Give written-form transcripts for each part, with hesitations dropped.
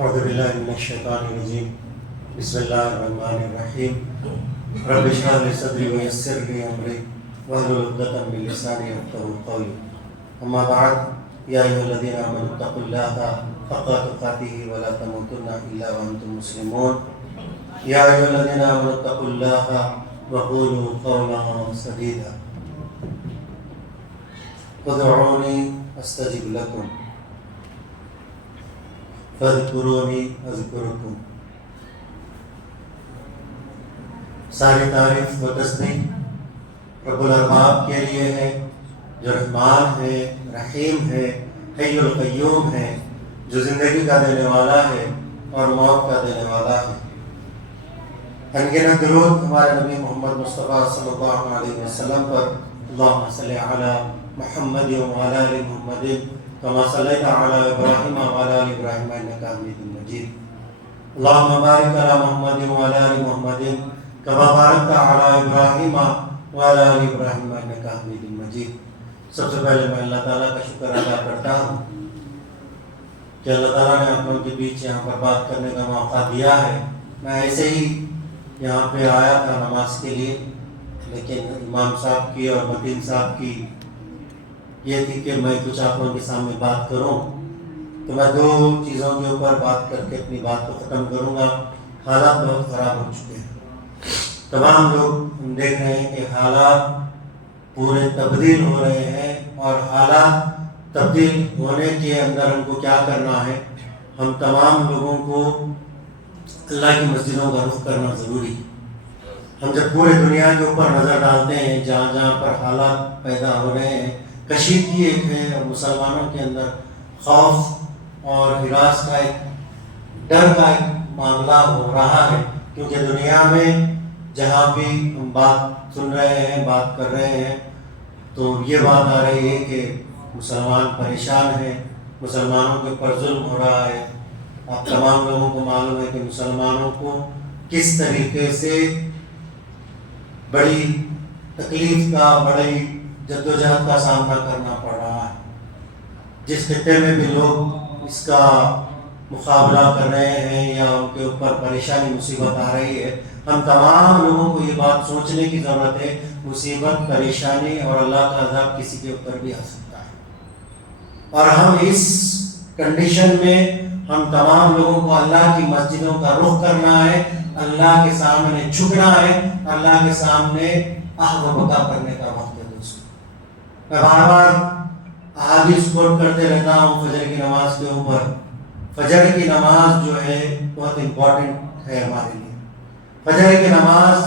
اعوذ باللہ من الشیطان الرجیم بسم اللہ الرحمن الرحیم رب اشرح لی صدری ویسر لی امری واحلل عقدۃ من لسانی یفقهوا قولی اما بعد یا ایھا الذین آمنوا اتقوا اللہ حق تقاته ولا تموتن الا وانتم مسلمون یا ایھا الذین آمنوا اتقوا اللہ وقولوا قولا سدیدا ادعونی استجب لکم فاذکرونی اذکرکم۔ ساری تعریف و تصدیق رب الارباب کے لیے ہے، جو رحمان ہے، رحیم ہے، حی القیوم ہے، جو زندگی کا دینے والا ہے اور موت کا دینے والا ہے۔ انگنت درود ہمارے نبی محمد مصطفیٰ صلی اللہ علیہ وسلم پر، اللہم صلی علی محمد وعلی آل محمد کما صلیت علی ابراہیم وعلی آل ابراہیم انک حمید مجید۔ اللہم بارک علی محمد وعلی آل محمد کما بارکت علی ابراہیم وعلی آل ابراہیم انک حمید مجید۔ سب سے پہلے میں اللہ تعالیٰ کا شکر ادا کرتا ہوں کہ اللہ تعالیٰ نے آپ لوگوں کے بیچ یہاں پر بات کرنے کا موقع دیا ہے۔ میں ایسے ہی یہاں پہ آیا تھا نماز کے لیے، لیکن امام صاحب کی اور متین صاحب کی یہ تھی کہ میں کچھ آپ لوگوں کے سامنے بات کروں، تو میں دو چیزوں کے اوپر بات کر کے اپنی بات کو ختم کروں گا۔ حالات بہت خراب ہو چکے ہیں، تمام لوگ دیکھ رہے ہیں کہ حالات پورے تبدیل ہو رہے ہیں، اور حالات تبدیل ہونے کے اندر ہم کو کیا کرنا ہے، ہم تمام لوگوں کو اللہ کی مسجدوں کا رخ کرنا ضروری ہے۔ ہم جب پورے دنیا کے اوپر نظر ڈالتے ہیں، جہاں جہاں پر حالات پیدا ہو رہے ہیں، کشیدگی ایک ہے، اور مسلمانوں کے اندر خوف اور ہراس کا ایک ڈر کا ایک معاملہ ہو رہا ہے، کیونکہ دنیا میں جہاں بھی ہم بات سن رہے ہیں، بات کر رہے ہیں، تو یہ بات آ رہی ہے کہ مسلمان پریشان ہیں، مسلمانوں کے اوپر ظلم ہو رہا ہے۔ آپ تمام لوگوں کو معلوم ہے کہ مسلمانوں کو کس طریقے سے بڑی تکلیف کا، بڑی جدوجہد کا سامنا کرنا پڑ رہا ہے۔ جس خطے میں بھی لوگ اس کا مقابلہ کر رہے ہیں یا ان کے اوپر پریشانی مصیبت آ رہی ہے، ہم تمام لوگوں کو یہ بات سوچنے کی ضرورت ہے، مصیبت، پریشانی اور اللہ کا عذاب کسی کے اوپر بھی آ سکتا ہے، اور ہم اس کنڈیشن میں ہم تمام لوگوں کو اللہ کی مسجدوں کا رخ کرنا ہے، اللہ کے سامنے جھکنا ہے، اللہ کے سامنے عہد و وفا کرنے کا وقت ہے۔ دوستوں، میں بار بار احادیث کوٹ کرتے رہتا ہوں فجر کی نماز کے اوپر۔ فجر کی نماز جو ہے بہت امپورٹنٹ ہے ہمارے لیے۔ فجر کی نماز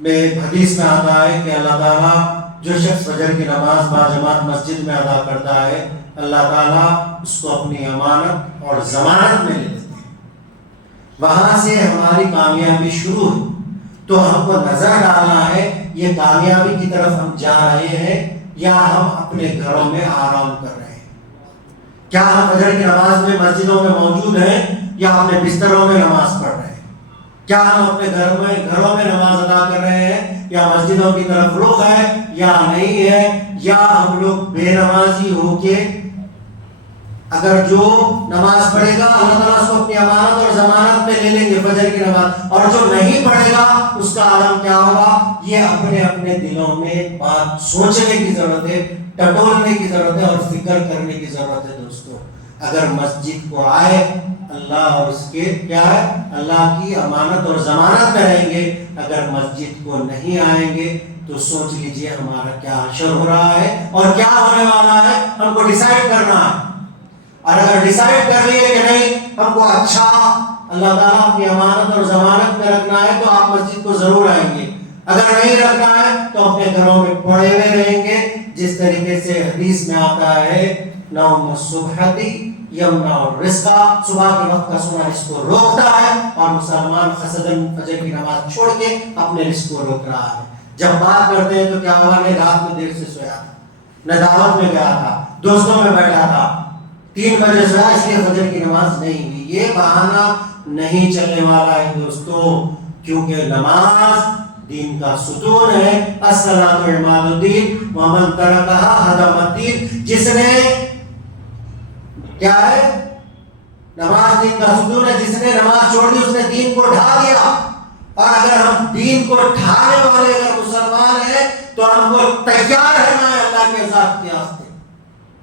میں حدیث میں آتا ہے کہ اللہ تعالیٰ جو شخص فجر کی نماز باجماعت مسجد میں ادا کرتا ہے، اللہ تعالیٰ اس کو اپنی امانت اور ضمانت میں لے لیتے ہیں۔ وہاں سے ہماری کامیابی شروع ہے، تو ہم کو نظر ڈالنا ہے یہ کامیابی کی طرف ہم جا رہے ہیں یا ہم اپنے گھروں میں آرام کر رہے ہیں۔ کیا ہم فجر کی نماز میں مسجدوں میں موجود ہیں یا اپنے بستروں میں نماز پڑھ رہے ہیں؟ کیا ہم اپنے گھروں میں نماز ادا کر رہے ہیں یا مسجدوں کی طرف رخ ہے یا نہیں ہے، یا ہم لوگ بے نمازی ہو کے اگر جو نماز پڑھے گا اللہ تعالیٰ اس کو اپنی امانت اور ضمانت میں لے لیں گے فجر کی نماز، اور جو نہیں پڑھے گا اس کا عالم کیا ہوگا؟ یہ اپنے اپنے دلوں میں بات سوچنے کی ضرورت ہے، ٹٹولنے کی ضرورت ہے اور فکر کرنے کی ضرورت ہے۔ دوستو، اگر مسجد کو آئے اللہ اور اس کے کیا ہے، اللہ کی امانت اور ضمانت میں رہیں گے، اگر مسجد کو نہیں آئیں گے تو سوچ لیجئے ہمارا کیا حشر ہو رہا ہے اور کیا ہونے والا ہے۔ ہم کو ڈیسائیڈ کرنا ہے، اور اگر ڈیسائیڈ کر لیے کہ نہیں ہم کو اچھا اللہ تعالیٰ اپنی امانت اور ضمانت میں رکھنا ہے، تو آپ مسجد کو ضرور آئیں گے۔ اگر نہیں رکھنا ہے تو اپنے گھروں میں پڑے ہوئے رہیں گے، جس طریقے سے حدیث میں آتا ہے نوم الصبحتی یمنع الرزق، صبح کے وقت کا سونا رزق کو روکتا ہے، اور مسلمان خصدن فجر کی نماز چھوڑ کے اپنے رزق کو روک رہا ہے۔ جب بات کرتے ہیں تو کیا ہوا، میں رات میں دیر سے سویا تھا، میں دعوت میں گیا تھا، دوستوں میں بیٹھا تھا، 3 بجے سویا اس لیے فجر کی نماز نہیں ہوئی۔ یہ بہانہ نہیں چلنے والا ہے دوستو، کیونکہ نماز دین کا ستون ہے۔ الصلاۃ عماد الدین ومن ترکہا ہدم الدین، جس نے کیا ہے نماز دین کا ستون ہے. جس نے نماز چھوڑ دی اس نے دین کو ڈھا دیا. اور اگر ہم دین کو ڈھانے والے اگر مسلمان ہیں تو ہم کو تیار رہنا ہے اللہ کے عذاب کے واسطے.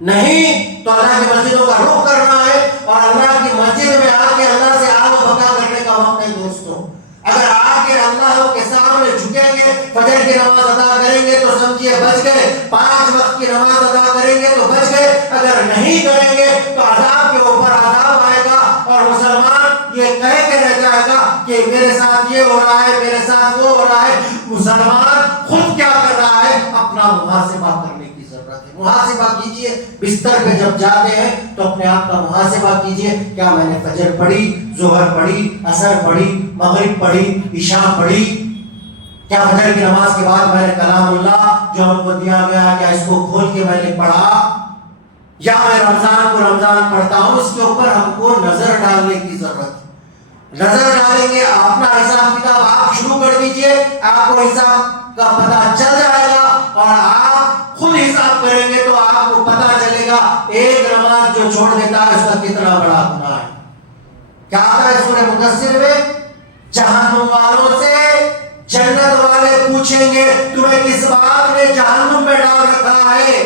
نہیں تو اللہ کی مسجدوں کا رخ کرنا ہے اور اللہ کی مسجد میں آ کے اللہ سے آگ و بکا کرنے کا وقت ہے دوستوں. اگر آ کے اللہ کے سامنے جھکیں گے, فجر کی نماز ادا کریں گے تو سمجھیے بچ گئے, 5 وقت کی نماز ادا کریں گے تو بچ گئے. اگر نہیں کریں گے تو عذاب کے اوپر عذاب آئے گا اور مسلمان یہ کہہ کے رہ جائے گا کہ میرے ساتھ یہ ہو رہا ہے, میرے ساتھ وہ ہو رہا ہے. مسلمان خود کیا کر رہا ہے؟ اپنا محاسبہ کرنے کی ضرورت ہے. محاسبہ کیجئے, بستر پہ جب جاتے ہیں تو اپنے آپ کا محاسبہ کیجئے. کیا میں نے فجر پڑھی, ظہر پڑھی, عصر پڑھی, مغرب پڑھی, عشاء پڑھی؟ کیا فجر کی نماز کے بعد میں نے کلام اللہ جو ہم کو دیا گیا کیا اس کو کھول کے میں نے پڑھا؟ یا میں رمضان کو رمضان پڑھتا ہوں؟ اس کے اوپر ہم کو نظر ڈالنے کی ضرورت ہے. نظر ڈالیں گے, اپنا حساب کتاب آپ شروع کر دیجئے, آپ کو حساب کا پتہ چل جائے گا اور آپ خود حساب کریں گے تو آپ کو پتہ چلے گا ایک نماز جو چھوڑ دیتا ہے اس کا کتنا بڑا گناہ ہے. کیا آتا ہے سورہ مدثر میں؟ جہنم والوں سے جنت والے پوچھیں گے تمہیں کس بات نے جہنم میں ڈال رکھا ہے؟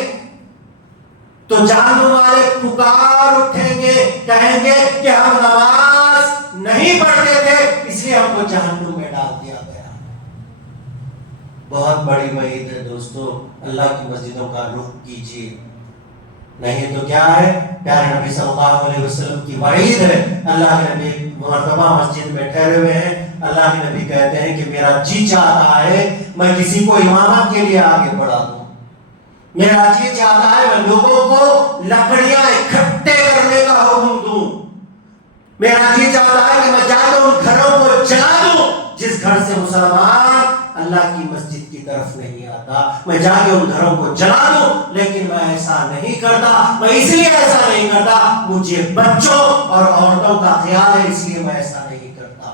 تو جہنم والے پکار اٹھیں گے, کہیں گے کہ ہم نماز نہیں پڑھتے تھے اس لیے ہم کو جہنم میں ڈال دیا گیا. بہت بڑی وعید ہے دوستو. اللہ کی مسجدوں کا رخ کیجیے, نہیں تو کیا ہے؟ پیارے نبی صلی اللہ علیہ وسلم کی وعید ہے. اللہ کے نبی مرتبہ مسجد میں ٹھہرے ہوئے ہیں. اللہ کے نبی کہتے ہیں کہ میرا جی چاہتا ہے میں کسی کو امامت کے لیے آگے بڑھا دوں, میرا جی چاہتا ہے میں لوگوں کو لکڑیاں اکٹھے کرنے کا حکم دوں, میرا جی چاہتا ہے کہ میں جا کے ان گھروں کو جلا دوں جس گھر سے مسلمان اللہ کی مسجد کی طرف نہیں آتا, میں جا کے ان گھروں کو جلا دوں. لیکن میں ایسا نہیں کرتا. میں اس لیے ایسا نہیں کرتا, مجھے بچوں اور عورتوں کا خیال ہے اس لیے میں ایسا نہیں کرتا.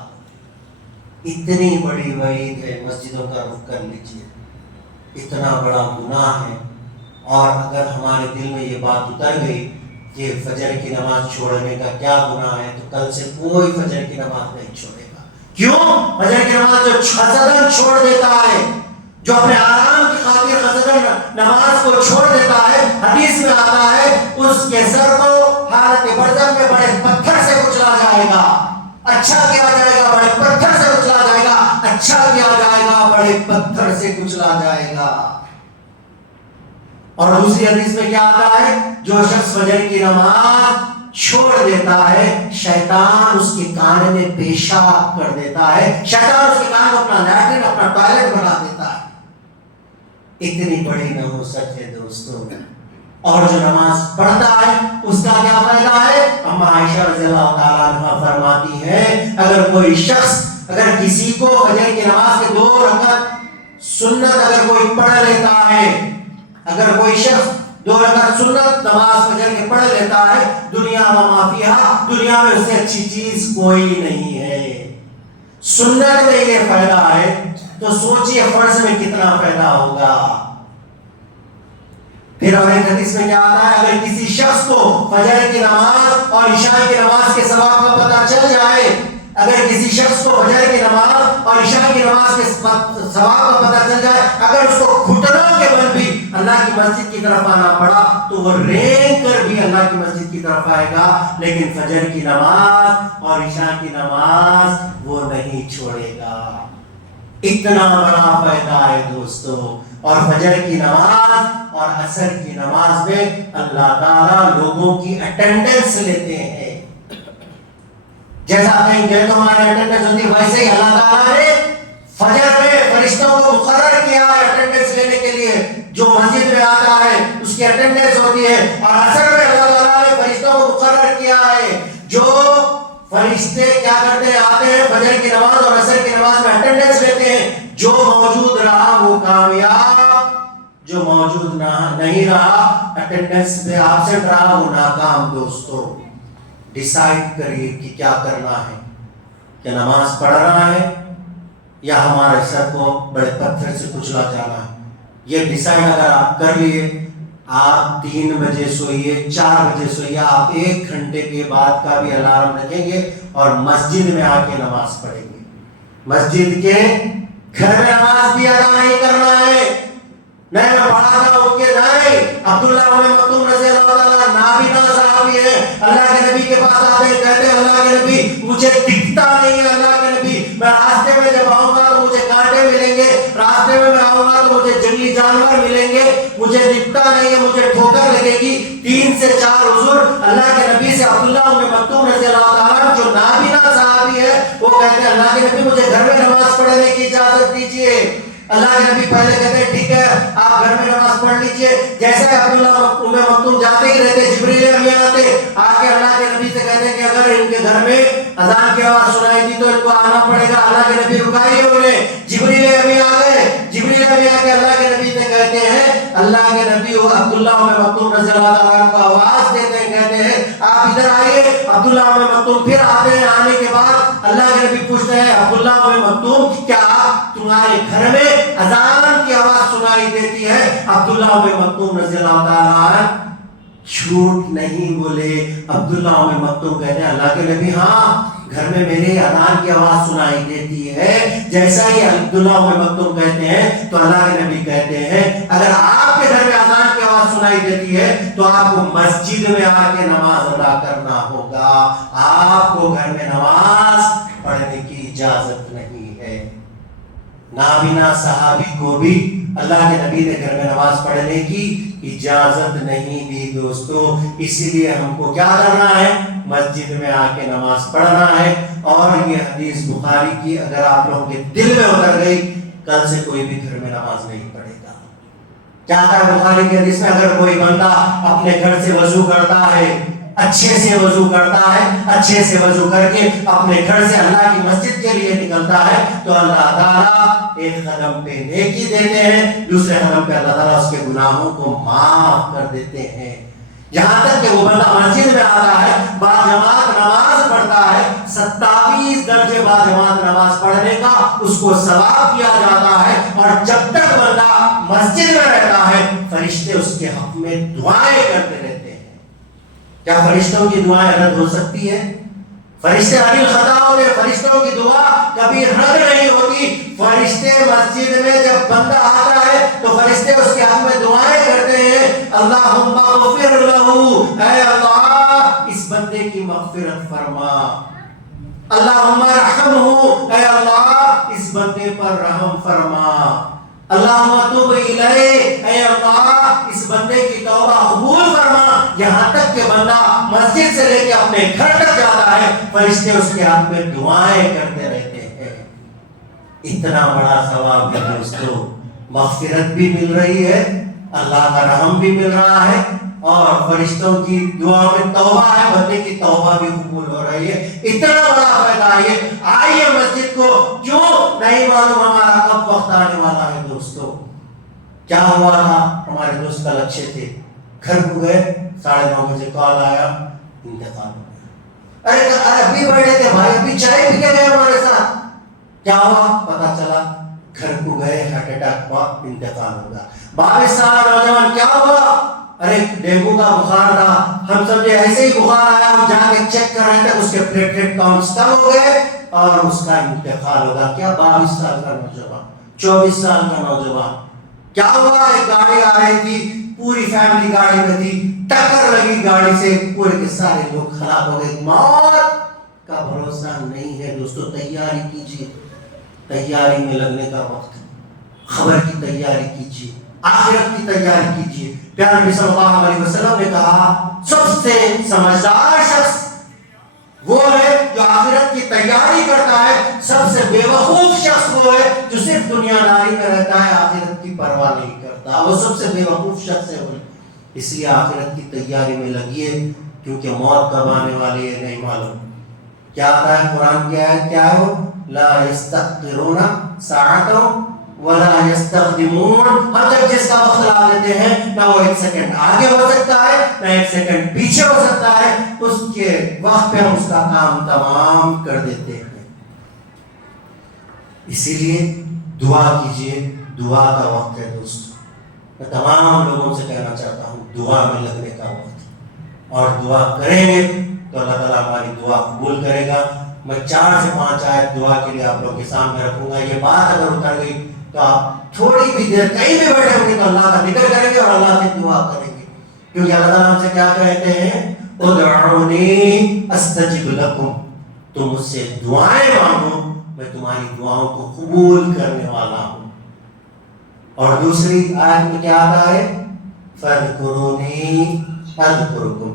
اتنی بڑی وعید ہے, مسجدوں کا رخ کر لیجیے. اتنا بڑا گناہ ہے. اور اگر ہمارے دل میں یہ بات اتر گئی کہ فجر کی نماز چھوڑنے کا کیا گناہ ہے تو کل سے کوئی فجر کی نماز نہیں چھوڑے گا. کیوں؟ فجر کی نماز جو حسداً چھوڑ دیتا ہے, جو اپنے آرام کی خاطر حسداً نماز کو چھوڑ دیتا ہے, حدیث میں آتا ہے اس کے سر کو حالت برزخ میں بڑے پتھر سے کچلا جائے گا. اچھا کیا جائے گا, بڑے پتھر سے کچلا جائے گا. اچھا کیا جائے گا, بڑے پتھر سے کچلا جائے گا. اور دوسری حدیث میں کیا آتا ہے؟ جو شخص فجر کی نماز چھوڑ دیتا ہے شیطان اس کے کان میں پیشاب کر دیتا ہے, شیطان اس کے کان کو اپنا لیٹرن اپنا ٹوائلٹ بنا دیتا ہے. اتنی بڑی نحوست ہے دوستوں. اور جو نماز پڑھتا ہے اس کا کیا فائدہ ہے؟ اما عائشہ رضی اللہ تعالیٰ عنہ فرماتی ہے اگر کوئی شخص اگر کسی کو فجر کی نماز کے 2 رکعت سنت اگر کوئی پڑھ لیتا ہے, اگر کوئی شخص 2 رکعت سنت نماز فجر کے پڑھ لیتا ہے, دنیا و ما فیہا, دنیا میں اس سے اچھی چیز کوئی نہیں ہے. سنت میں یہ فائدہ ہے تو سوچئے فرض میں کتنا فائدہ ہوگا. پھر اور ایک حدیث میں کیا آتا ہے اگر کسی شخص کو فجر کی نماز اور عشاء کی نماز کے ثواب کا پتہ چل جائے, اگر کسی شخص کو فجر کی نماز اور عشاء کی نماز کے ثواب کا پتہ چل جائے, اگر اس کو گھٹنوں کے بل بھی اللہ کی مسجد کی طرف آنا پڑا تو وہ رینگ کر بھی اللہ کی مسجد کی طرف آئے گا, لیکن فجر کی نماز اور عشاء کی نماز وہ نہیں چھوڑے گا. اتنا بڑا فائدہ ہے دوستو. اور فجر کی نماز اور عصر کی نماز میں اللہ تعالیٰ لوگوں کی اٹینڈنس لیتے ہیں. جیسا کہیں گے تو ہماری اٹینڈنس ہوتی ہے, ویسے ہی اللہ تعالیٰ نے فجر میں فرشتوں کو مقرر کیا ہے اٹینڈنس لینے کے لیے. جو مسجد میں آتا ہے اس کی اٹینڈنس ہوتی ہے. اور عصر میں اللہ تعالیٰ نے فرشتوں کو مقرر کیا ہے. جو فرشتے کیا کرتے ہیں, آتے ہیں فجر کی نماز اور عصر کی نماز میں اٹینڈنس لیتے ہیں. جو موجود رہا وہ کامیاب, جو موجود نہیں رہا اٹینڈنس میں ایبسنٹ رہا وہ ناکام. دوستو ڈیسائیڈ کریے کہ کیا کرنا ہے, کہ نماز پڑھ رہا ہے یا ہمارے سر کو بڑے پتھر سے کچلا جانا ہے. یہ ڈیسائیڈ اگر آپ کر لیے آپ 3 بجے سوئیے، 4 بجے سوئیے، آپ 1 گھنٹے کے بعد کا بھی الارم رکھیں گے اور مسجد میں آ کے نماز پڑھیں گے۔ مسجد کے گھر میں نماز بھی ادا نہیں کرنا ہے۔ میں پڑھا تھا ان کے جائیں عبداللہ بن مکتوم رضی اللہ تعالیٰ نابینا صحابی ہے، اللہ کے نبی کے پاس آتے ہیں، کہتے ہیں اللہ کے نبی مجھے دکھتا نہیں ہے، اللہ کے نبی میں راستے میں جب آؤں گا تو مجھے کانٹے ملیں گے، راستے میں آؤں گا تو مجھے جنگلی جانور ملیں گے، مجھے دکھتا نہیں ہے، مجھے ٹھوکر لگے گی۔ 3 سے 4 حضور اللہ کے نبی سے عبداللہ بن مکتوم رضی اللہ تعالیٰ جو نابینا صحابی ہے وہ کہتے ہیں اللہ کے نبی مجھے گھر میں نماز پڑھنے کی اجازت دیجیے۔ اللہ کے نبی پہلے کہتے ہیں ٹھیک ہے آپ گھر میں نماز پڑھ لیجئے۔ جیسے عبداللہ بن مکتوم جاتے ہی رہتے، جبریل امین آتے آ کے اللہ کے نبی سے کہتے ہیں کہ اگر ان کے گھر میں اذان کی آواز سنائی دی تو ان کو آنا پڑے گا۔ اللہ کے نبی رکائیے انہیں، جبریل امین آ گئے، جبریل امین آ کے اللہ کے نبی سے کہتے ہیں، اللہ کے نبی عبداللہ بن مکتوم رضی اللہ تعالیٰ کو آواز دیتے ہیں، کہتے ہیں آپ ادھر آئیے۔ عبداللہ بن مکتوم پھر آتے ہیں، آنے کے بعد اللہ کے نبی پوچھتے ہیں عبداللہ بن مکتوم کیا تمہارے گھر میں اذان کی آواز سنائی دیتی ہے؟ عبداللہ بن مکتوم رضی اللہ تعالیٰ جھوٹ نہیں بولے۔ عبداللہ بن مکتوم کہتے ہیں اللہ کے نبی ہاں گھر میں میرے اذان کی آواز سنائی دیتی ہے۔ جیسا ہی عبداللہ بن مکتوم کہتے ہیں تو اللہ کے نبی کہتے ہیں اگر آپ کے گھر میں اذان کی آواز سنائی دیتی ہے تو آپ کو مسجد میں آ کے نماز ادا کرنا ہوگا، آپ کو گھر میں نماز پڑھنے کی اجازت نہیں ہے۔ نابینا صحابی کو بھی اللہ کے نبی نے گھر میں نماز پڑھنے کی اجازت نہیں دی دوستو۔ اسی لیے ہم کو کیا کرنا ہے؟ مسجد میں آ کے نماز پڑھنا ہے۔ اور یہ حدیث بخاری کی اگر آپ لوگوں کے دل میں اتر گئی کل سے کوئی بھی گھر میں نماز نہیں پڑھے گا۔ کیا ہے بخاری کی حدیث میں اگر کوئی بندہ اپنے گھر سے وضو کرتا ہے، اچھے سے وضو کرتا ہے، اچھے سے وضو کر کے اپنے گھر سے اللہ کی مسجد کے لیے نکلتا ہے تو اللہ تعالیٰ ایک قدم پہ نیکی دیتے ہیں، دوسرے قدم پہ اللہ تعالیٰ اس کے گناہوں کو معاف کر دیتے ہیں۔ یہاں تک کہ وہ بندہ مسجد میں آتا ہے، باجماعت نماز پڑھتا ہے، 27 درجے باجماعت نماز پڑھنے کا اس کو ثواب دیا جاتا ہے۔ اور جب تک بندہ مسجد میں رہتا ہے فرشتے اس کے حق میں دعائیں کرتے رہتے ہیں۔ کیا فرشتوں کی دعائیں رد ہو سکتی ہے؟ فرشتے عن الخطا ہوتے، فرشتوں کی دعا کبھی رد نہیں ہوتی۔ فرشتے مسجد میں جب بندہ آتا ہے تو فرشتے اس کے حق میں دعائیں کرتے ہیں، اللہم اغفر لہ، اے اللہ اس بندے کی مغفرت فرما، اللہم ارحمہ، اے اللہ اس بندے پر رحم فرما، اللہم توب الیہ، اے اللہ اس بندے کی توبہ قبول فرما۔ یہاں تک کہ بندہ مسجد سے لے کے اپنے گھر تک جاتا ہے فرشتے اس کے حق میں دعائیں کرتے رہتے ہیں۔ اتنا بڑا ثواب ہے دوستو، مغفرت بھی مل رہی ہے، اللہ کا رحم بھی مل رہا ہے، اور فرشتوں کی دعا میں توبہ ہے، بندے کی توبہ بھی قبول ہو رہی ہے۔ اتنا بڑا فائدہ ہے۔ آئیے مسجد کو، کیوں نہیں معلوم ہمارا کب وقت آنے والا ہے دوستو۔ کیا ہوا تھا؟ ہمارے دوست کل اچھے تھے، گھر کو گئے، 9:30 بجے کال آیا انتقال ہو گیا۔ ارے ابھی بیٹھے تھے بھائی، ابھی چائے پی کے گئے ہمارے ساتھ، کیا ہوا؟ پتا چلا گھر کو گئے، ہارٹ اٹیک ہوا، انتقال ہو گیا۔ 22 سال نوجوان، کیا ہوا؟ ارے ڈینگو کا بخار تھا، ہم سمجھے ایسے ہی بخار آیا، ہم جا کے چیک کر رہے تھے، اس کے پلیٹلیٹ کاؤنٹس کم ہو گئے اور اس کا انتقال ہوگا۔ کیا 22 سال کا نوجوان، 24 سال کا نوجوان، کیا ہوا؟ ایک گاڑی آ رہی تھی، پوری فیملی گاڑی میں تھی، ٹکر لگی گاڑی سے، پورے کے سارے لوگ خراب ہو گئے۔ موت کا بھروسہ نہیں ہے دوستو، تیاری کیجیے، تیاری میں لگنے کا وقت، خبر کی تیاری کیجیے، آخرت کی تیاری کیجیے۔ پیارے نبی صلی اللہ علیہ وسلم نے کہا سب سے سمجھدار شخص وہ ہے جو آخرت کی تیاری کرتا ہے، سب سے بے وقوف شخص وہ ہے جو صرف دنیا داری میں رہتا ہے، آخرت کی پرواہ نہیں کرتا، وہ سب سے بے وقوف شخص ہے۔ اس لیے آخرت کی تیاری میں لگیے، کیونکہ موت کب آنے والی ہے نہیں معلوم۔ کیا آتا ہے قرآن کی آیت کیا ہے؟ وہ لا یستأخرون ساعۃ ولا یستقدمون، ہم جب جس کا وقت لا دیتے ہیں نہ وہ 1 سیکنڈ آگے ہو سکتا ہے نہ 1 سیکنڈ پیچھے ہو سکتا ہے، اس کے وقت پہ ہم اس کا کام تمام کر دیتے ہیں۔ اسی لیے دعا کیجئے، دعا کا وقت ہے دوستو، میں تمام لوگوں سے کہنا چاہتا ہوں دعا میں لگنے کا وقت، اور دعا کریں گے تو اللہ تعالیٰ ہماری دعا قبول کرے گا۔ میں 4 سے 5 آیت دعا کے لیے آپ لوگوں کے سامنے رکھوں گا۔ یہ بات اگر اتر گئی تو آپ تھوڑی بھی دیر کہیں بھی بیٹھے ہوں گے تو اللہ کا ذکر کریں گے اور اللہ سے دعا کریں گے، کیونکہ اللہ تعالیٰ ہم سے کیا کہتے ہیں؟ ادعونی استجب لکم، تم مجھ سے دعائیں مانگو، میں تمہاری دعاؤں کو قبول کرنے والا ہوں۔ اور دوسری آیت میں کیا آتا ہے؟ فاذکرونی اذکرکم۔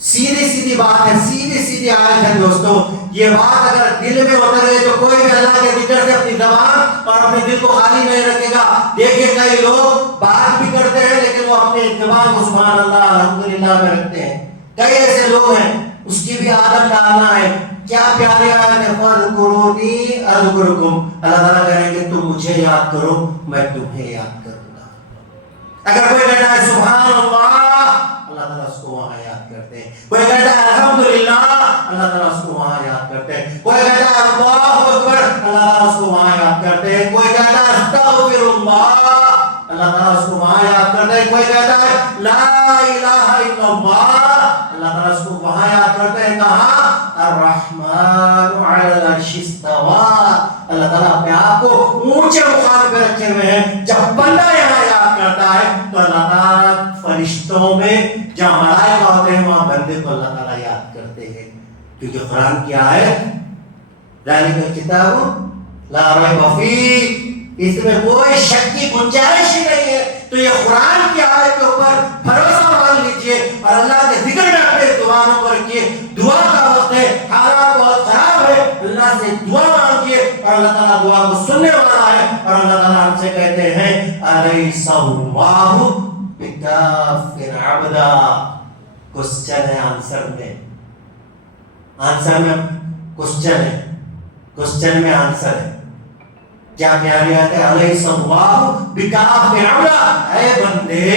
سیدھی سیدھی بات ہے، سیدھی سیدھی آیت ہے دوستو۔ یہ بات اگر دل میں اتر گئی تو کوئی بھی اللہ کے ذکر سے اپنی زبان اور اپنے دل کو خالی نہیں رکھے گا۔ دیکھیے کئی لوگ بات بھی کرتے ہیں لیکن وہ اپنے زبان کو سبحان اللہ الحمدللہ میں رکھتے ہیں۔ کئی ایسے لوگ ہیں، اس کی بھی عادت ڈالنا ہے۔ کیا پیاری آیت ہے، فاذکرونی اذکرکم۔ اللہ تعالیٰ کہیں گے تم مجھے یاد کرو، میں تمہیں یاد کروں گا۔ اگر کوئی کہتا ہے سبحان اللہ، اللہ تعالیٰ اس کو وہاں یاد کرتے ہیں۔ کوئی کہتا ہے الحمدللہ، اللہ تعالیٰ اس کو وہاں یاد کرتے ہیں۔ کوئی کہتا ہے اللہ اکبر، اللہ تعالیٰ اس کو وہاں یاد کرتے ہیں۔ کوئی کہتا ہے استغفر اللہ، اللہ تعالیٰ اس کو وہاں یاد کرتے ہیں۔ کوئی کہتا ہے لا الہ الا اللہ، اللہ تعالیٰ اس کو وہاں یاد کرتے ہیں۔ کہاں؟ الرحمن علی العرش استوى، اللہ تعالیٰ اپنے آپ کو اونچے مقام پہ رکھے ہوئے ہیں۔ جب بندہ یہاں یاد کرتا ہے تو اللہ تعالیٰ فرشتوں میں جہاں ملائکہ ہوتے ہیں وہاں بندے کو اللہ تعالیٰ یاد کرتے ہیں، کیونکہ قرآن کیا ہے؟ ذالک الکتاب لا ریب فیہ، اس میں کوئی شک کی گنجائش ہی نہیں ہے۔ تو یہ قرآن کی آیت کے اوپر بھروسہ مان لیجئے اور اللہ کے ذکر میں اپنے زبانوں کو رکھیے۔ دعا کا وقت ہے، حالات بہت خراب ہے، اللہ سے دعا مانگیے اور اللہ تعالیٰ دعا کو سننے والا ہے۔ اور اللہ تعالیٰ ہم سے کہتے ہیں الیس اللہ بکاف عبدا، کوسچن ہے آنسر میں، آنسر میں کوسچن ہے، کوسچن میں آنسر ہے۔ کیا پیاری آیت ہے، الیس اللہ بکاف عبدا، اے بندے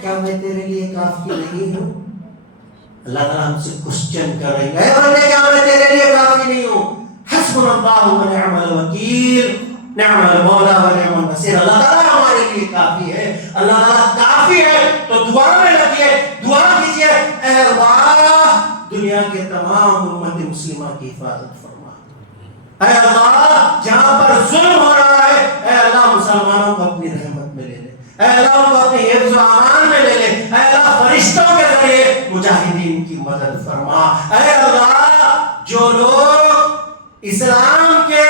کیا میں تیرے لیے کافی نہیں ہوں؟ اللہ تعالیٰ ہم سے کوسچن کر رہے ہیں، اے بندے کیا میں تیرے لیے کافی نہیں ہوں؟ حسبنا اللہ و نعم الوکیل، نعم المولا و نعم النصیر۔ اللہ تعالیٰ ہمارے لیے کافی ہے، اللہ تعالیٰ کافی ہے۔ تو دعا میں لگیے، دعا کیجیے، اے اللہ دنیا کے تمام امت مسلمہ کی حفاظت فرما، اے اللہ جہاں پر ظلم ہو رہا ہے اے اللہ مسلمانوں کو اپنی رحمت میں لے لے، اے اللہ ان کو اپنی حفظ و امان میں لے لے، اے اللہ فرشتوں کے ذریعے مجاہدین کی مدد فرما، اے اللہ جو لوگ اسلام کے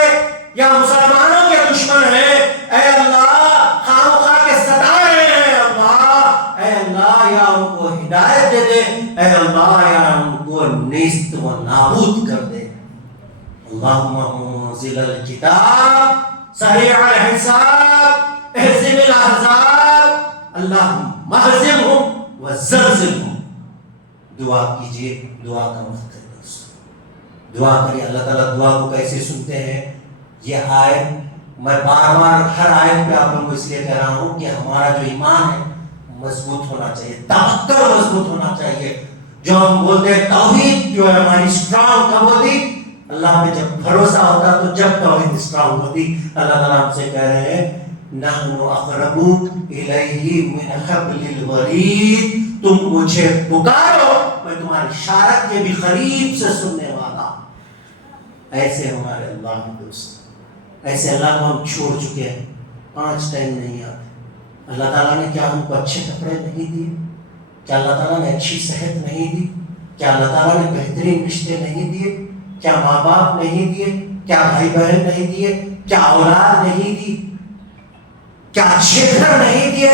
یا مسلمانوں کے دشمن ہیں اے اللہ خامخواہ کے ستا رہے ہیں اللہ، اے اللہ یا ان کو ہدایت دے دے، اے اللہ یا ان کو نیست و نابود کر دے۔ اللہم منزل الکتاب سریع الحساب اہزم الاحزاب اللہم اہزمہم وزلزلہم۔ دعا کیجئے، دعا کا وقت ہے دوستو، دعا کریے۔ اللہ تعالیٰ دعا کو کیسے سنتے ہیں؟ یہ آیت میں بار بار ہر آیت پہ آپ لوگوں کو اس لیے کہہ رہا ہوں کہ ہمارا جو ایمان ہے مضبوط ہونا چاہیے، توکل مضبوط ہونا چاہیے۔ جو ہم بولتے ہیں توحید جو ہے ہماری اسٹرانگ کب ہوتی؟ اللہ پہ جب بھروسہ ہوتا تو جب توحید اسٹرانگ ہوتی۔ اللہ تعالیٰ ہم سے کہہ رہے ہیں نحن اقرب الیہ من حبل الورید، تم مجھے پکارو میں تمہاری شارک کے بھی قریب سے سننے والا۔ ایسے ہمارے اللہ کے دوست، ایسے اللہ کو ہم چھوڑ چکے ہیں، 5 ٹائم نہیں آتے۔ اللہ تعالیٰ نے کیا ہم کو اچھے کپڑے نہیں دیے؟ کیا اللہ تعالیٰ نے اچھی صحت نہیں دی؟ کیا اللہ تعالیٰ نے بہترین رشتے نہیں دیے؟ کیا ماں باپ نہیں دیے؟ کیا بھائی بہن نہیں دیے؟ کیا اولاد نہیں دی؟ کیا اچھے گھر نہیں دیے؟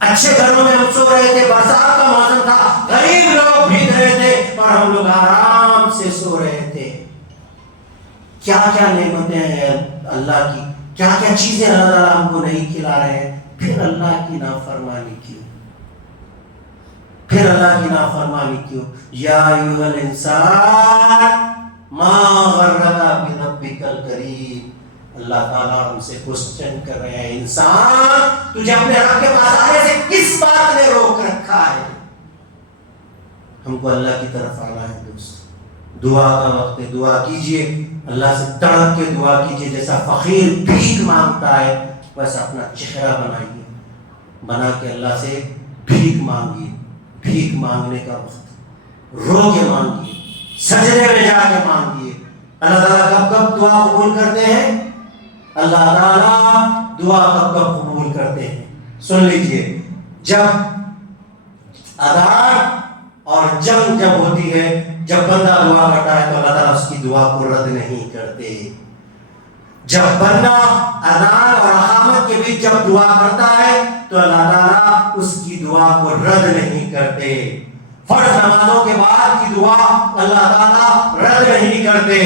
اچھے گھروں میں ہم سو رہے تھے، برسات کا موسم تھا، غریب لوگ بھیگ رہے تھے اور ہم لوگ آرام سے سو رہے تھے۔ کیا کیا نعمتیں ہیں اللہ کی، کیا کیا چیزیں اللہ تعالیٰ ہم کو نہیں کھلا رہے ہیں، پھر اللہ کی نافرمانی کیوں؟ پھر اللہ کی نافرمانی کیوں؟ یا ایھا الانسان ما غرک بربک الکریم، اللہ تعالیٰ ہم سے کوسچن کر رہے ہیں، انسان تجھے اپنے رب کے پاس آنے سے کس بات نے روک رکھا ہے؟ ہم کو اللہ کی طرف آنا ہے دوست۔ دعا کا وقت ہے، دعا کیجئے، اللہ سے تڑپ کے دعا کیجئے، جیسا فقیر بھیک مانگتا ہے بس اپنا چہرہ بنائیے، بنا کے اللہ سے بھیک مانگیے. بھیک مانگنے کا وقت رو کے مانگیے, سجدے میں جا کے مانگیے. اللہ تعالیٰ کب کب دعا قبول کرتے ہیں؟ اللہ تعالیٰ دعا کب کب قبول کرتے ہیں سن لیجئے. جب اذان اور جنگ جب ہوتی ہے, جب بندہ دعا کرتا ہے تو اللہ تعالیٰ اس کی دعا کو رد نہیں کرتے. جب بندہ اذان اور اقامت کے بیچ جب دعا کرتا ہے تو اللہ تعالیٰ اس کی دعا کو رد نہیں کرتے. فرض نمازوں کے بعد کی دعا اللہ تعالیٰ رد نہیں کرتے.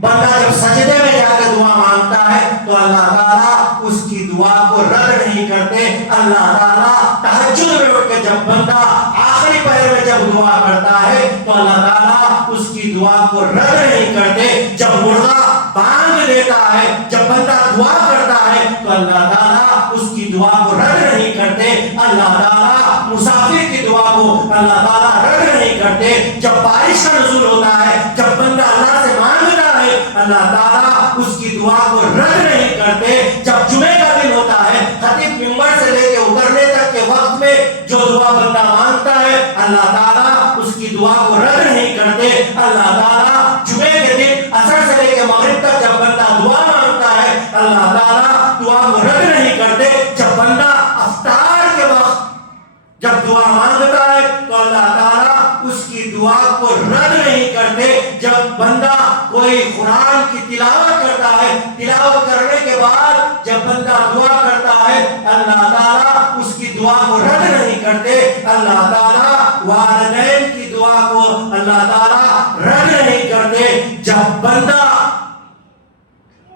بندہ جب سجدے میں جا کے دعا مانگتا ہے تو اللہ تعالیٰ اس کی دعا کو رد نہیں کرتے. اللہ تعالیٰ تہجد میں اٹھ کے جب بندہ آخری پہر میں جب دعا کرتا ہے تو اللہ تعالیٰ اس کی دعا کو رد نہیں کرتے. جب مردہ بانگ دیتا ہے, جب بندہ دعا کرتا ہے تو اللہ تعالیٰ اس کی دعا کو رد نہیں کرتے. اللہ تعالیٰ مسافر کی دعا کو اللہ تعالیٰ رد نہیں کرتے. جب بارش کا نزول ہوتا ہے, جب بندہ اللہ سے مانگتا ہے, اللہ تعالیٰ اس کی دعا کو رد نہیں کرتے. جب جمعے کا دن ہوتا ہے, خطیب منبر سے لے کے اترنے تک کے وقت میں جو دعا بندہ مانگتا ہے اللہ تعالیٰ اس کی دعا کو رد نہیں کرتے. اللہ تعالیٰ جمعے کے دن عصر سے لے کے مغرب تک جب بندہ دعا مانگتا ہے اللہ تعالیٰ دعا کو رد نہیں کرتے. جب بندہ افطار کے وقت جب دعا مانگتا ہے تو اللہ تعالیٰ اس کی دعا کو رد نہیں کرتے. جب بندہ کوئی قرآن کی تلاوت کرتا ہے, تلاوت کرنے کے بعد جب بندہ دعا کرتا ہے اللہ تعالیٰ اس کی دعا کو رد نہیں کرتے. اللہ تعالیٰ والدین کی دعا کو اللہ تعالیٰ رد نہیں کرتے. جب بندہ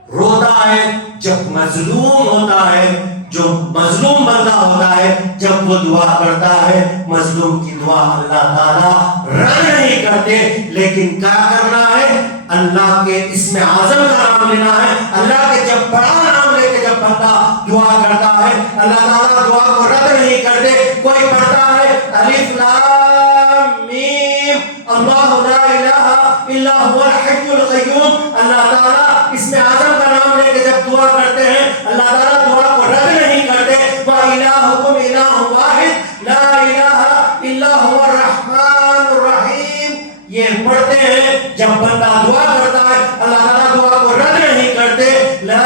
روتا ہے, جب مظلوم ہوتا ہے, جو مظلوم بندہ ہوتا ہے, جب وہ دعا کرتا ہے مظلوم کی دعا اللہ تعالیٰ رد نہیں کرتے. لیکن کیا کرنا ہے؟ اللہ کے اسم اعظم کا نام لینا ہے. اللہ کے جب بڑا نام لے کے جب بندہ دعا کرتا ہے اللہ تعالیٰ دعا کو رد نہیں کرتے. کوئی پڑھتا ہے الف لام میم اللہ لا الہ الا هو الحی القیوم, اللہ تعالیٰ اسم اعظم کا نام لے کے جب دعا کرتے ہیں اللہ تعالیٰ دعا کو رد نہیں کرتے. وَإِلَٰهُكُمْ إِلَٰهٌ وَاحِدٌ لَا إِلَٰهَ إِلَّا هُوَ الرَّحْمَٰنُ الرَّحِيمُ. یہ پڑھتے ہیں جب بندہ دعا کرتا ہے اللہ تعالیٰ دعا کو رد نہیں کرتے. لا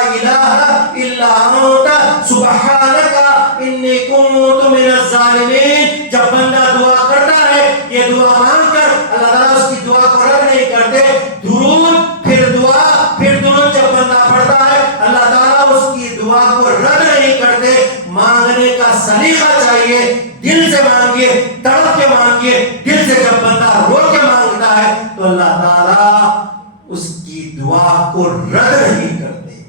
الہ الا انت سبحانک انی کنت من الظالمین. جب بندہ دعا کرتا ہے یہ دعا مانگ کر اللہ تعالیٰ اس کی دعا کو رد نہیں کرتے. درود پھر دعا پھر درود جب بندہ پڑھتا ہے اللہ تعالیٰ اس کی دعا کو رد نہیں کرتے. مانگنے کا سلیقہ چاہیے, دل سے مانگیے, تڑپ کے مانگیے. دل سے جب بندہ رو کے مانگتا ہے تو اللہ تعالیٰ اس کی دعا کو رد نہیں کرتے.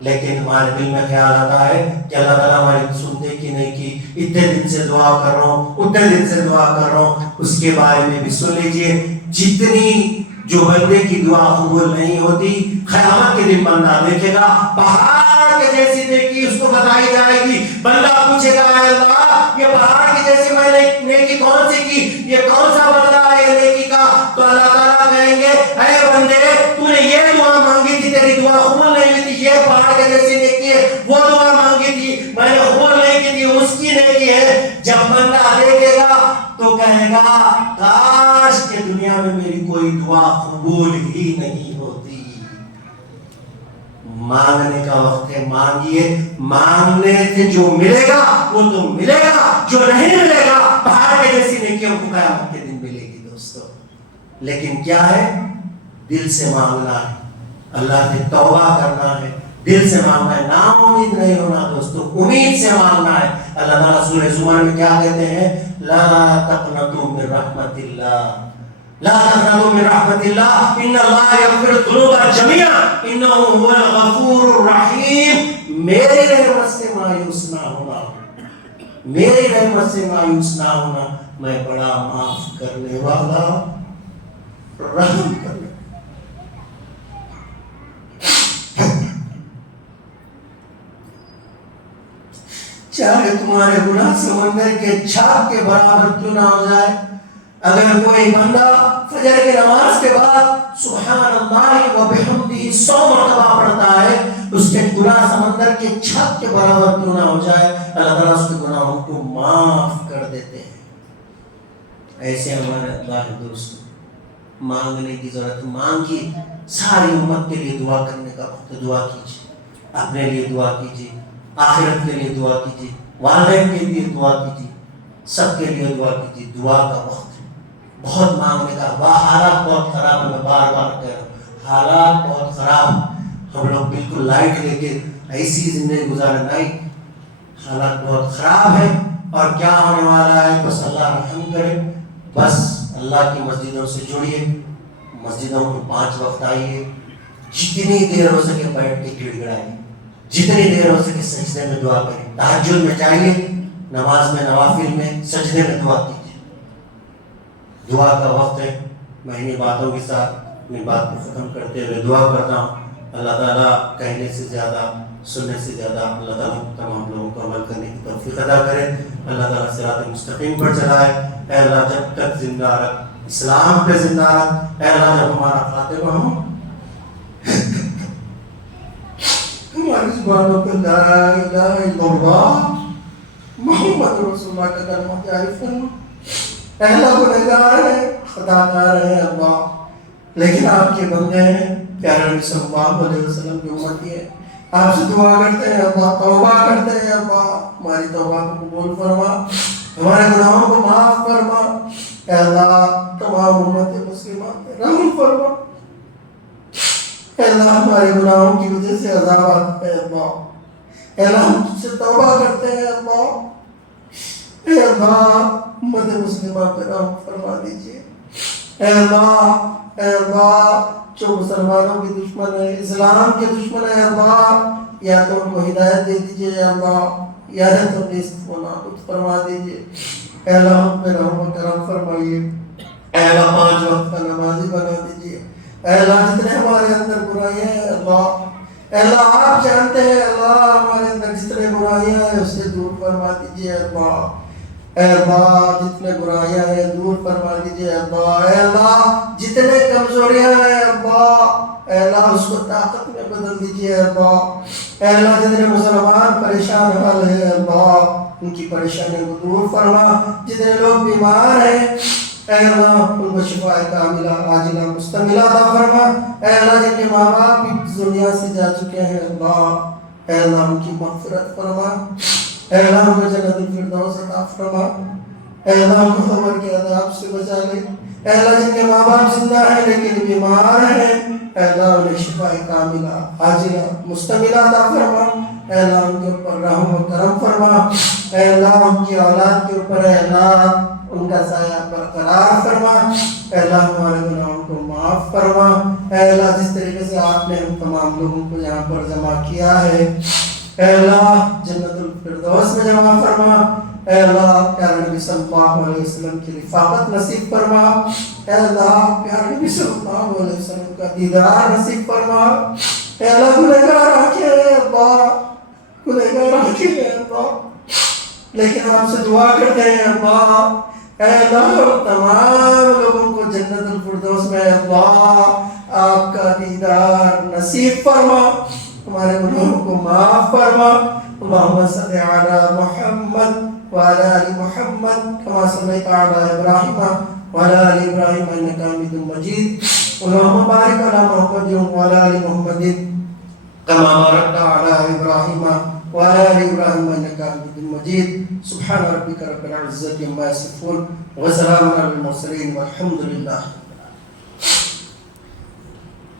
لیکن ہمارے دل میں خیال آتا ہے کہ اللہ تعالیٰ ہماری سنتے کی نہیں کی, اتنے دن سے دعا کر رہا ہوں, اتنے دن سے دعا کر رہا ہوں. اس کے بارے میں بھی سن لیجئے. جتنی جو بندے کی دعا قبول نہیں ہوتی قیامت کے دن بندہ دیکھے گا پہاڑ کے جیسی نیکی اس کو بتائی جائے گی. بندہ پوچھے گا اے اللہ یہ پہاڑ کی جیسی میں نے نیکی کون سی کی, یہ کون سا بدلہ ہے یہ نیکی کا؟ تو اللہ تعالیٰ کہیں گے اے بندے تو نے یہ دعا مانگی تھی, تیری دعا قبول نہیں ہوئی تھی, یہ پہاڑ کے جیسی نیکی ہے. وہ دعا مانگی تھی میں نے قبول نہیں کی تھی, اس کی نیکی ہے. جب بندہ دیکھے گا تو کہے گا کاش کہ دنیا میں میری کوئی دعا قبول ہی نہیں ہوتی. مانگنے کا وقت ہے, مانگیے. مانگنے سے جو ملے گا وہ تو ملے گا, جو نہیں ملے گا پہاڑ کے جیسی نیکیوں کو قیامت کے دن ملے گی دوستو. لیکن کیا ہے؟ دل سے مانگنا ہے, اللہ سے توبہ کرنا ہے, دل سے مانگنا ہے, نا امید نہیں ہونا دوستو, امید سے مانگنا ہے. اللہ تعالیٰ سورہ زمر میں کیا کہتے ہیں؟ لا تقنطوا من رحمت اللہ, لا تقنطوا من رحمت اللہ ان اللہ یغفر الذنوب جميعا انہ هو الغفور الرحیم. میری رحمت سے مایوس نہ ہونا, میری رحمت سے مایوس نہ ہونا, میں بڑا معاف کرنے والا رحم کرنے. چاہے تمہارے گناہ سمندر کے چھاپ کے برابر کیوں نہ ہو جائے, اگر کوئی بندہ فجر کی نماز کے بعد سبحان اللہ و بحمدہ 100 مرتبہ پڑھتا ہے اس کے گناہ سمندر کے چھت کے برابر کیوں نہ ہو جائے، اللہ تعالیٰ اس کے گناہوں کو معاف کر دیتے ہیں۔ ایسے ہمارے اللہ دوست مانگنے کی ضرورت، مانگیے، ساری امت کے لیے دعا کرنے کا وقت، دعا کیجیے، اپنے لیے دعا کیجیے، آخرت کے لیے دعا کیجیے، والدین کے لیے دعا کیجیے، سب کے لیے دعا کیجیے۔ دعا کا وقت ہے، بہت مانگنے کا۔ حالات بہت خراب ہے، میں بار بار کہہ رہا ہوں، حالات بہت خراب ہیں۔ ہم لوگ بالکل لائٹ لے کے ایسی زندگی گزارے نہیں، حالات بہت خراب ہے۔ اور کیا ہونے والا ہے، بس اللہ رحم کرے۔ بس اللہ کی مسجدوں سے جڑیے، مسجدوں کو 5 وقت آئیے، جتنی دیر ہو سکے بیٹھ کے گڑ گڑائیے، جتنی دیر ہو سکے سجدے میں دعا کریں، تہجد میں جائیے، نماز میں نوافل میں سجدے میں دعا کیجیے۔ دعا کا وقت ہے۔ میں انہیں باتوں کے ساتھ اپنی بات کو ختم کرتے ہوئے دعا کرتا ہوں، اللہ تعالیٰ کہنے سے زیادہ، سننے سے زیادہ اللہ تعالیٰ تمام لوگوں کو عمل کرنے کی توفیق عطا کرے۔ اللہ تعالیٰ صراط مستقیم پر چلائے۔ اے اللہ جب تک زندہ رکھ، اسلام پہ زندہ رکھ۔ اے اللہ جب ہمارا خاتمہ ہو، ہماری زبانوں پہ لا الہ الا اللہ محمد رسول اللہ کا کلمہ جاری فرما۔ اے اللہ گنہگار ہیں، خطا کار ہیں اللہ، لیکن آپ کے بندے ہیں، پیارے نبی صلی اللہ علیہ وسلم کی امتی ہے۔ آپ سے دعا کرتے ہیں اللہ، توبہ کرتے ہیں اللہ، ہماری توبہ کو قبول فرما، ہمارے گناہوں کو معاف فرما۔ اے اللہ تمام امت مسلمہ پہ رحم فرما۔ اے اللہ ہمارے گناہوں کی وجہ سے عذاب آتا ہے اللہ، اے اللہ ہم تجھ سے توبہ کرتے ہیں اللہ، اے اللہ امت مسلمہ پہ رحم فرما دیجیے۔ اے اللہ، اے اللہ جو مسلمانوں کے دشمن ہے، اسلام کے دشمن ہے اللہ، یا تو ان کو ہدایت دے دیجیے اللہ، یا تو نیست و نابود فرما دیجیے۔ اے اللہ ہم پہ رحم و کرم فرمائیے۔ اے اللہ 5 وقت کا نمازی بنا دیجیے۔ اے اللہ جتنے ہمارے اندر برائیاں ہیں اللہ، اے اللہ آپ جانتے ہیں اللہ، ہمارے اندر جتنے برائیاں ہیں اسے دور فرما دیجیے اللہ۔ اے اللہ جتنے برائیاں ہیں دور فرما دیجیے اللہ۔ اے اللہ جتنے کمزوریاں ہیں اللہ، اے اللہ اس کو طاقت میں بدل دیجیے اللہ۔ اے اللہ جتنے مسلمان پریشان حال ہیں اللہ، ان کی پریشانیوں کو دور فرما۔ جتنے لوگ بیمار ہیں اے اللہ ان کو شفا کاملہ عاجلہ مستملہ عطا فرما۔ اے اللہ جن کے ماں باپ بھی دنیا سے جا چکے ہیں اللہ، اے اللہ ان کی مغفرت فرما۔ اے اللہ ہم کو جنت الفردوس عطا فرما۔ اے اللہ ہم کو قبر کے عذاب سے بچا لے۔ اے اللہ جن کے ماں باپ زندہ ہیں لیکن بیمار ہیں، اے اللہ انہیں شفا کاملہ عاجلہ مستملہ عطا فرما۔ اے اللہ ان کے اوپر رحم و کرم فرما۔ اے اللہ ان کی اولاد کے اوپر اے اللہ ان کا سایہ برقرار فرما۔ اے اللہ ہمارے گناہوں کو معاف فرما۔ اے اللہ جس طریقے سے آپ نے ہم تمام لوگوں کو یہاں پر جمع کیا ہے، اے اللہ جنت الفردوس میں جمع فرما۔ اے اللہ پیارے نبی صلی اللہ علیہ وسلم کی رفاقت نصیب فرما۔ اے اللہ پیارے نبی صلی اللہ علیہ وسلم کا دیدار نصیب فرما۔ اے اللہ گنہگار آنکھیں ہیں اللہ، گنہگار آنکھیں ہیں اللہ، لیکن آپ سے دعا کرتے ہیں اللہ، اے اللہ تمام لوگوں کو جنت الفردوس میں اللہ آپ کا دیدار نصیب فرما، ہمارے گناہوں کو معاف فرما۔ اللہم صلی علی محمد وعلی آل محمد کما صلیت علی ابراہیم وعلی آل ابراہیم انک حمید مجید۔ اللہم بارک علی محمد وعلی آل محمد کما بارکت علی ابراہیم وعلى آل إبراهيم إنك حميد مجيد۔ سبحان ربك رب العزة عما يصفون وسلام على المرسلين والحمد لله۔